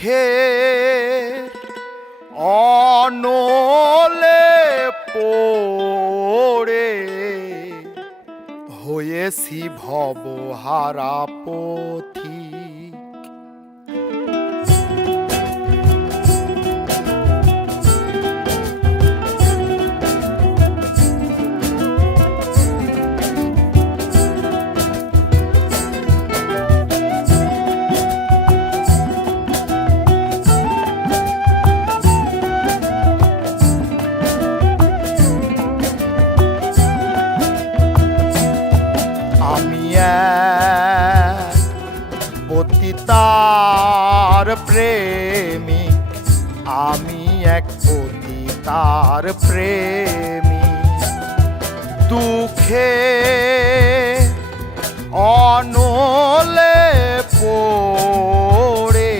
দুঃখে অনলে পড়ে হয়েছি ভবহারা পথিক পতিতার প্রেমী। আমি এক পতিতার প্রেমী। দুঃখে অনলে পড়ে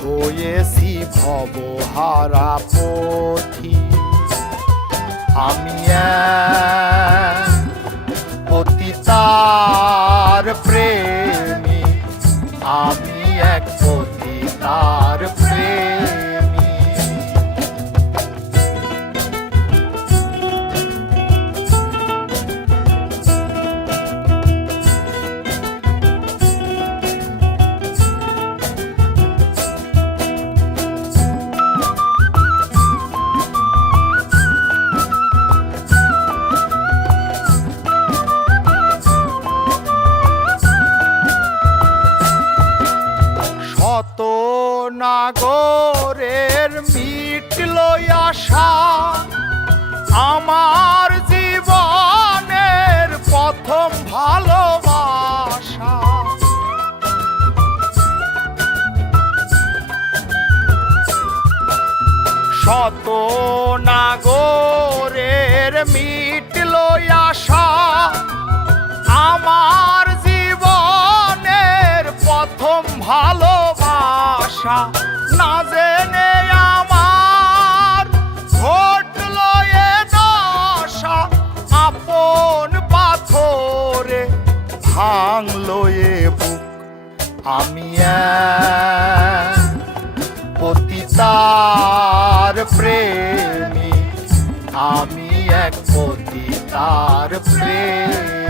হয়েছি ভবহারা পথি। আমি পতিতার প্রেমী। আমি এক শত নাগরের মিটল আশা। আমার জীবনের প্রথম ভালোবাসা ভালোবাসা না জেনে আমার ঘটল এ দশা, আপন পাথরে ভাঙলো এ বুক। আমি পতিতার প্রেমী, আমি এক পতিতার প্রেমী।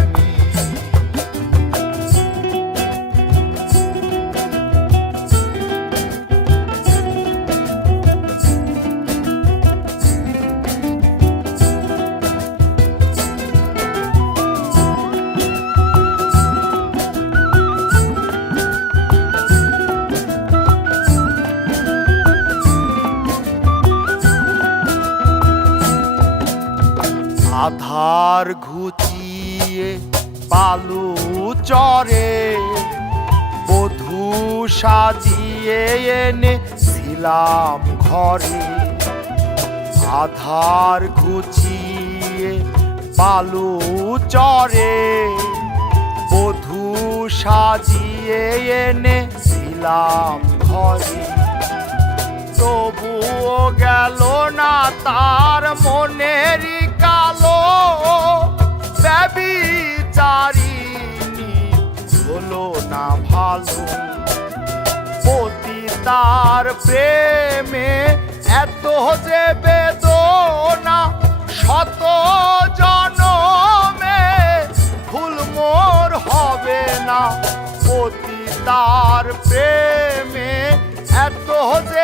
আধার ঘুচিয়ে পালু চরে, বধু সাজিয়ে এনে ছিলাম ঘরে। আধার ঘুচিয়ে পালু চরে, বধু সাজিয়ে এনে ছিলাম ঘরে। তবুও গেল না তার মনেরই কালো ব্যবিচারিণী হলো না ভালো। পতি তার প্রেমে এত যে বেদনা, শত জনমে ফুল মোর হবে না। পতি তার প্রেমে এত যে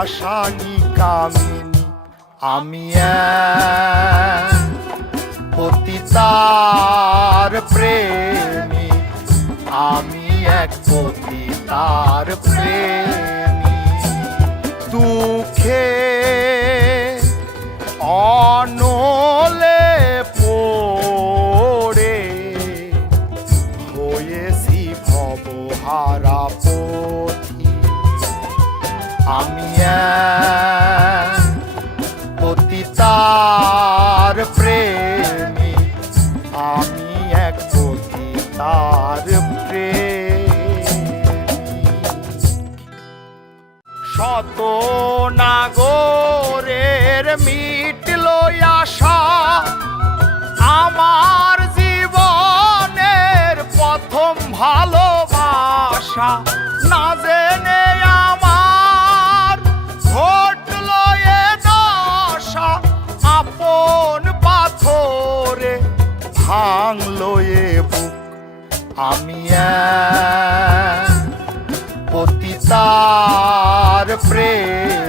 পাশানি কামিনী আমি পতিতার প্রেমী, আমি এক পতিতার প্রেমী। দুঃখে অনলে পড়ে হয়েছি ভবহারা পথি। আমি নাগরের মিটল আশা আমার জীবনের প্রথম ভালোবাসা। না জেনে আমার ঘটল এ দশা, আপন পাথরে ভাঙলো এ বুক। আমি এক পতিতার প্রেম।